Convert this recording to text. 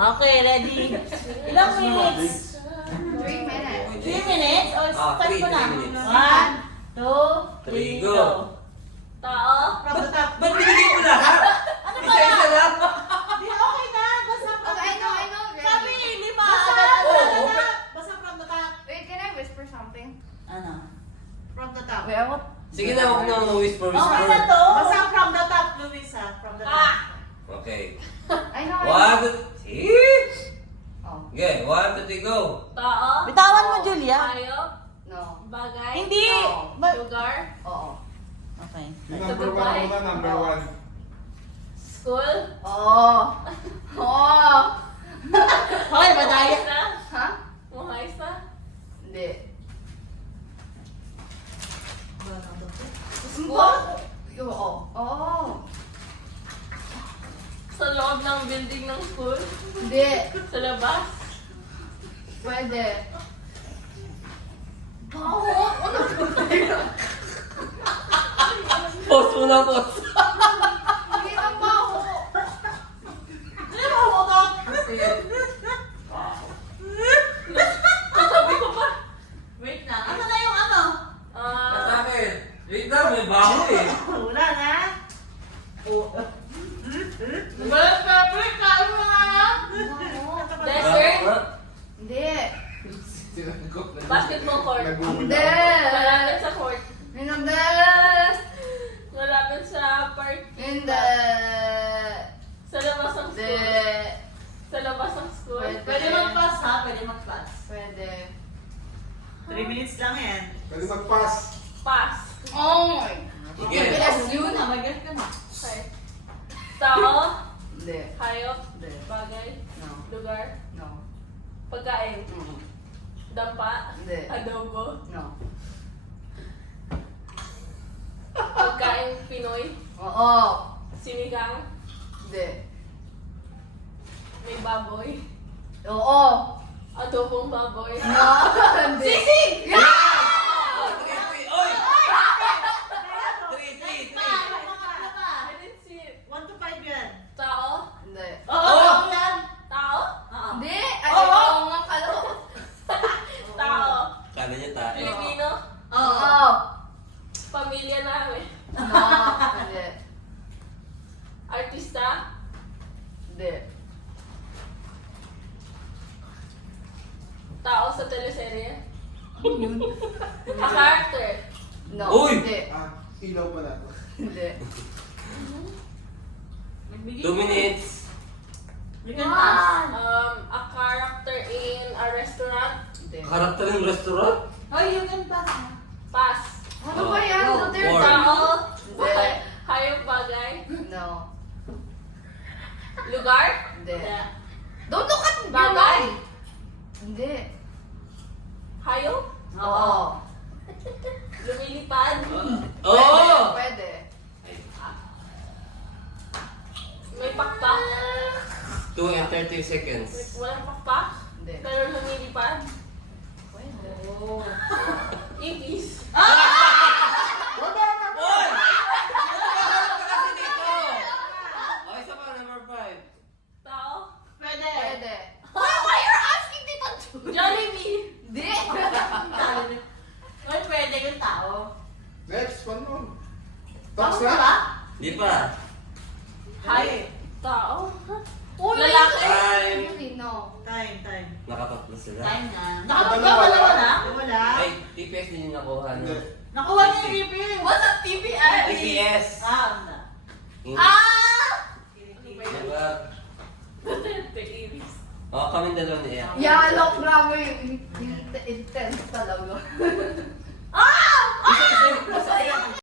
Okay, ready? Ilang minutes? 3 minutes. 3 minutes? O, start three, mo na. 3 minutes. 1, 2, 3, go. Tao? From the top. Ba't binigay mo lahat? Ano ba Isa-isa yan? lang. Di, okay na. Basta from Okay, the I know. top. Ready. Sabi, 5. Oo. Basta from the top. Wait, can I whisper something? Ano? From the top. Wait, I want... Sige na, huwag na whisper. Okay na to. Basta from the top, Luis ha. From the top. Okay. I know. 1, 2, 3. Oh, Okay, 1, 2, 3, go. Tao? Bitawan mo, Julia. Hayop? no. Bagay? Hindi. No. Lugar? Oo. Okay. Yung number 1 muna, number 1. School? Oo. Oo. Hoy, madaya. Mahayos na? Ha? Mahayos na? Hindi. School? Oo. Oo. Sa loob ng building ng school? Hindi. Sa labas? Pwede. Post mo na, post. Hindi na baho. Hindi mo mo to. Sabi ko pa. Wait lang. Ano na yung ano? Sa akin. Wait lang, may baho eh. Wala na. Wala ka, wait ka. Ano nga nga? Desert? Hindi. Basketball court. Hindi. Malapit sa court. Hindi. Malapit sa park. Hindi. Sa labas ng Hindi. school. Sa labas ng school. Pwede. Pwede mag-pass ha. Pwede mag-pass. Pwede. 3 minutes lang yan. Pwede mag-pass. Pass. Oh my. Sige. Bilas Yun yun. na. Mag-get ka na. Okay. Tao? Hindi. Hayop? Hindi. Bagay? No. Lugar? No. Pagkain? Mm. Dampa? Hindi. Adobo? No. Pagkain Pinoy? Oo. Sinigang? Hindi. May baboy? Oo. Adobong baboy? No. Hindi. Sisig! Oy! 3, 3, 3. I didn't see it. 1 to 5 yan. Tao? Hindi. Oo, tao yan. Tao? Oo. Hindi. Ay, Oo. oo nga kalo. Tao? Kala niya tayo. Filipino? Oo. Pamilya namin? No. Hindi. Artista? Hindi. Tao sa teleserye? A character? No. Uy! Hindi. Ah, ilaw pala to. Hindi. Magbigay 2 minutes. You can pass. A character in a restaurant? Hindi. Karakter ng restaurant? Oh, you can pass ha. Pass. Ano ba yan? Go. Duterte? Four. Tao? Hindi. Hayop bagay? No. Lugar? Hindi. Don't look at me. Bagay? Hindi. Hayop? Oo. Lumilipad? Oh! Pwede. May pakpak? 2 and 30 seconds. Walang pakpak? Hindi. Pero lumilipad? Pwede. Oh. Ipis? Oy! Ano ka kasi dito? Oh, isa pa, number 5. Tao? Pwede. Pwede. Why you're asking Tita Jollibee? Hindi. Well, pwede yung tao. Next, one more. Tapos Tapos na na? ba? Di pa. Hi. Tao? Uy, Lalaki? Time. Really, no. Time. Nakatatlo sila. Time na. Nakadalawa. Nakapagdalawa na? Wala. Ay, TPS din yung nakuha. Hindi. No? Nakuha niya yung refill. What's a TPS? TPS. Wala. Diba? Duterte, Iris. Oh, kami dalawa ni Ea. Yeah, look, grabe. Intense talaga. Ah!